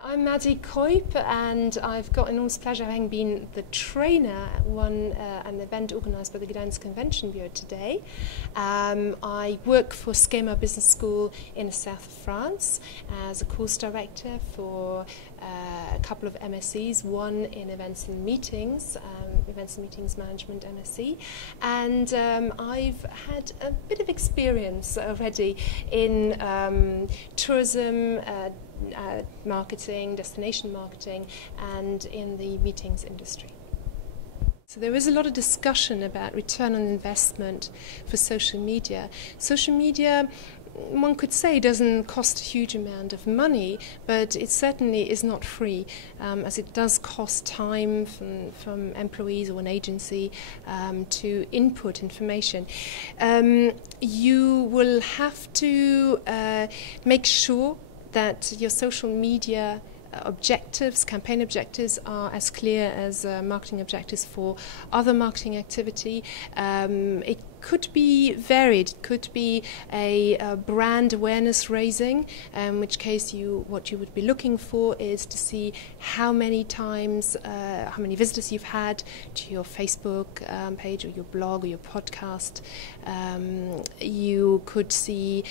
I'm Mady Keup, and I've got enormous pleasure having been the trainer at an event organised by the Gdańsk Convention Bureau today. I work for Schema Business School in the south of France as a course director for a couple of MScs, one in events and meetings management MSc, and I've had a bit of experience already in tourism, marketing, destination marketing, and in the meetings industry. So there is a lot of discussion about return on investment for social media. Social media, one could say, doesn't cost a huge amount of money, but it certainly is not free, as it does cost time from employees or an agency to input information. You will have to make sure that your social media objectives, campaign objectives, are as clear as marketing objectives for other marketing activity. It could be varied. It could be a brand awareness raising, in which case what you would be looking for is to see how many times, how many visitors you've had to your Facebook page or your blog or your podcast. You could see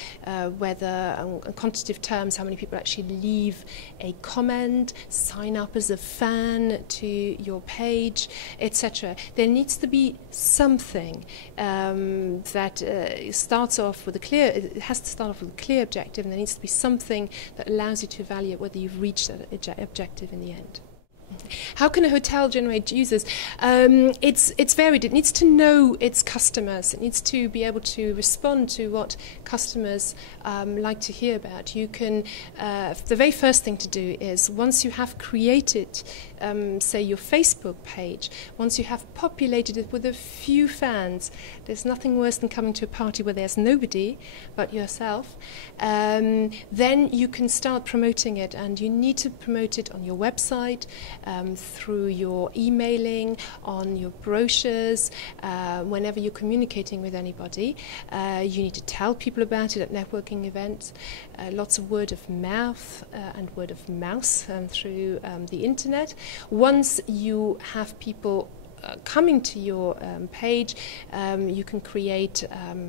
whether, in quantitative terms, how many people actually leave a comment, sign up as a fan to your page, etc. There needs to be something that starts off with it has to start off with a clear objective, and there needs to be something that allows you to evaluate whether you've reached that objective in the end. How can a hotel generate users? It's varied. It needs to know its customers. It needs to be able to respond to what customers like to hear about. You can. The very first thing to do is, once you have created, say, your Facebook page, once you have populated it with a few fans, there's nothing worse than coming to a party where there's nobody but yourself. Then you can start promoting it, and you need to promote it on your website, through your emailing, on your brochures, whenever you're communicating with anybody. You need to tell people about it at networking events. Lots of word of mouth and word of mouse through the internet. Once you have people coming to your page, you can create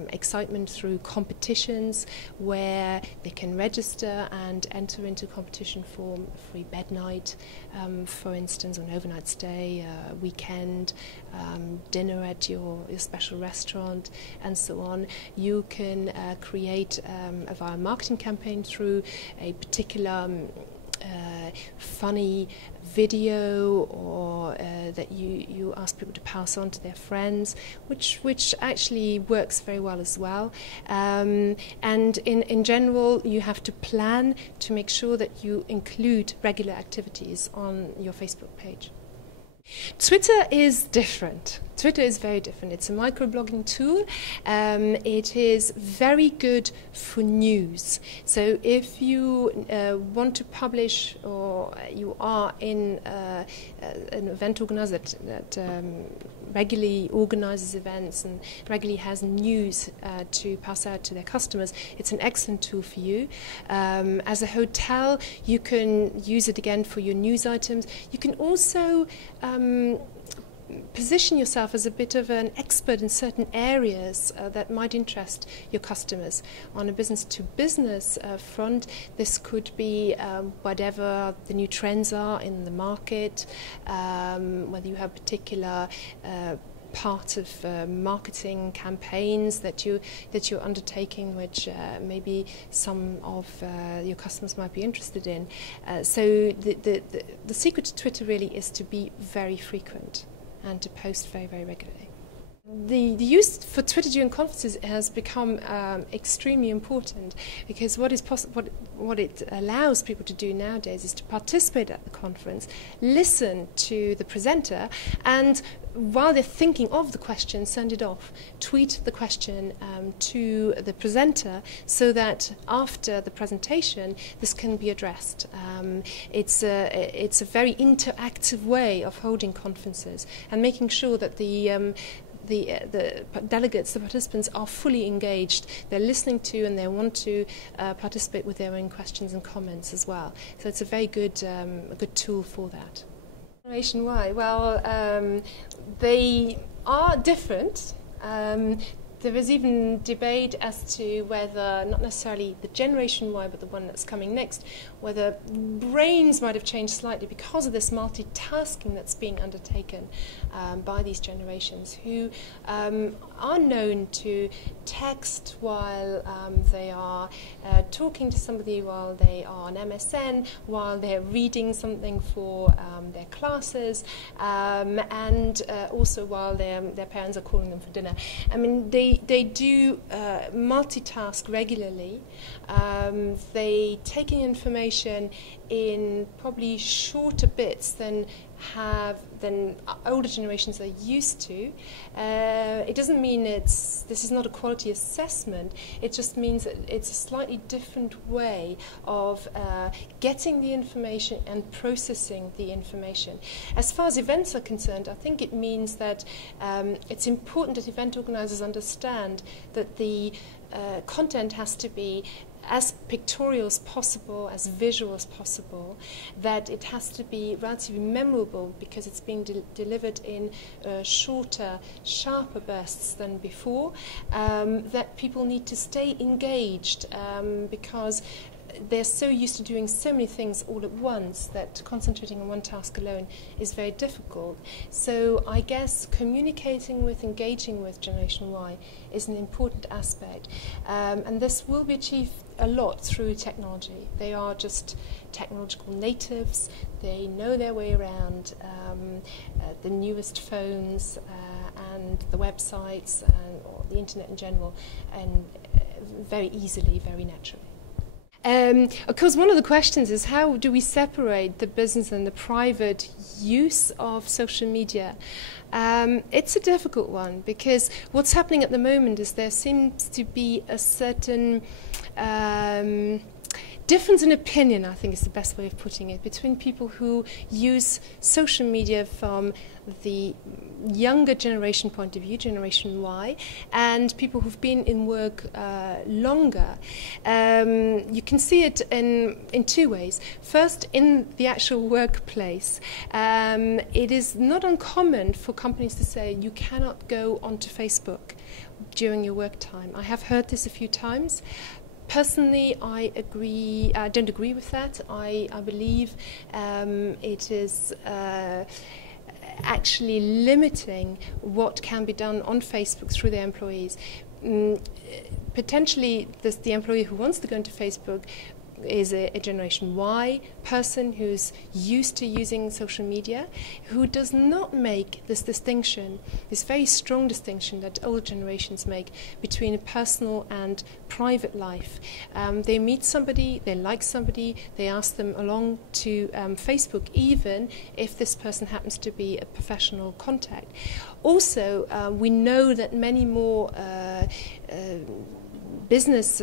excitement through competitions where they can register and enter into competition for a free bed night, for instance, an overnight stay, weekend, dinner at your special restaurant, and so on. You can create a viral marketing campaign through a particular funny video, or that you ask people to pass on to their friends, which actually works very well as well. And in general, you have to plan to make sure that you include regular activities on your Facebook page. Twitter is different. Twitter is very different. It's a microblogging tool. It is very good for news. So if you want to publish, or you are in an event organizer that regularly organizes events and regularly has news to pass out to their customers, it's an excellent tool for you. As a hotel, you can use it again for your news items. You can also position yourself as a bit of an expert in certain areas that might interest your customers. On a business-to-business front, this could be whatever the new trends are in the market, whether you have particular part of marketing campaigns that you're undertaking, which maybe some of your customers might be interested in. So the secret to Twitter really is to be very frequent and to post very, very regularly. The use for Twitter during conferences has become extremely important, because what it allows people to do nowadays is to participate at the conference, listen to the presenter, and while they're thinking of the question, send it off, tweet the question to the presenter, so that after the presentation this can be addressed. It's a very interactive way of holding conferences and making sure that the the delegates, the participants, are fully engaged. They're listening to and they want to participate with their own questions and comments as well. So it's a very good tool for that. Generation Y, well, they are different. There is even debate as to whether, not necessarily the Generation Y, but the one that's coming next, whether brains might have changed slightly because of this multitasking that's being undertaken by these generations, who are known to text while they are talking to somebody, while they are on MSN, while they're reading something for their classes, and also while their parents are calling them for dinner. I mean, they do multitask regularly. They take in information in probably shorter bits than older generations are used to. It doesn't mean this is not a quality assessment. It just means that it's a slightly different way of getting the information and processing the information. As far as events are concerned, I think it means that it's important that event organizers understand that the content has to be as pictorial as possible, as visual as possible, that it has to be relatively memorable because it's being delivered in shorter, sharper bursts than before, that people need to stay engaged because they're so used to doing so many things all at once that concentrating on one task alone is very difficult. So I guess communicating with, engaging with Generation Y is an important aspect. And this will be achieved a lot through technology. They are just technological natives. They know their way around the newest phones and the websites or the internet in general, and very easily, very naturally. Of course, one of the questions is how do we separate the business and the private use of social media? It's a difficult one because what's happening at the moment is there seems to be a certain difference in opinion, I think is the best way of putting it, between people who use social media from the younger generation point of view, Generation Y, and people who've been in work longer. You can see it in two ways. First, in the actual workplace, it is not uncommon for companies to say you cannot go onto Facebook during your work time. I have heard this a few times. Personally, I don't agree with that. I believe it is actually limiting what can be done on Facebook through their employees. Potentially, the employee who wants to go into Facebook is a Generation Y person who's used to using social media, who does not make this distinction, this very strong distinction that older generations make between a personal and private life. They meet somebody, they like somebody, they ask them along to Facebook, even if this person happens to be a professional contact. Also, we know that many more business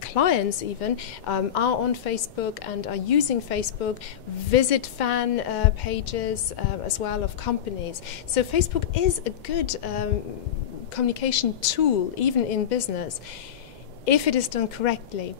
clients even are on Facebook and are using Facebook, visit fan pages as well of companies. So Facebook is a good communication tool, even in business, if it is done correctly.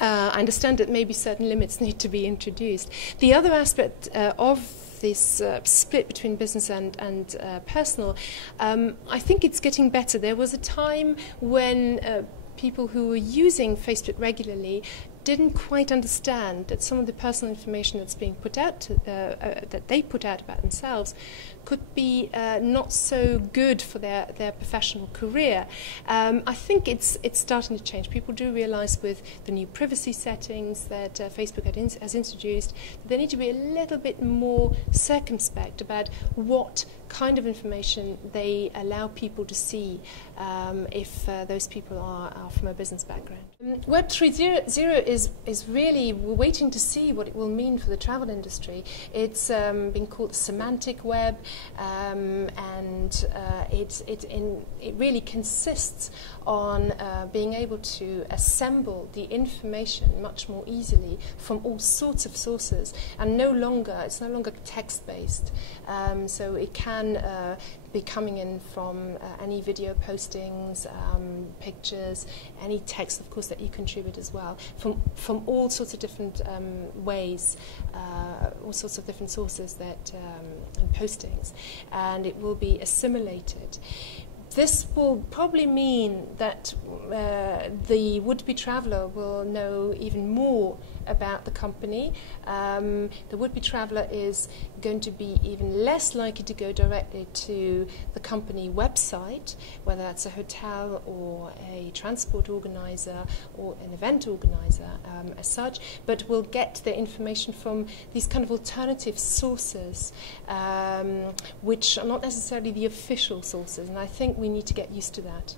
I understand that maybe certain limits need to be introduced. The other aspect of this split between business and personal, I think it's getting better. There was a time when people who were using Facebook regularly didn't quite understand that some of the personal information that's being put out, that they put out about themselves, could be not so good for their professional career. I think it's starting to change. People do realize with the new privacy settings that Facebook has introduced that they need to be a little bit more circumspect about what kind of information they allow people to see if those people are from a business background. Web 3.0 is really, we're waiting to see what it will mean for the travel industry. It's been called the semantic web, and it really consists on being able to assemble the information much more easily from all sorts of sources, and it's no longer text-based. So it can be coming in from any video postings, pictures, any text, of course, that you contribute as well, from all sorts of different ways, all sorts of different sources that and postings, and it will be assimilated. This will probably mean that the would-be traveller will know even more about the company. The would-be traveller is going to be even less likely to go directly to the company website, whether that's a hotel or a transport organizer or an event organizer as such, but will get their information from these kind of alternative sources, which are not necessarily the official sources, and I think we need to get used to that.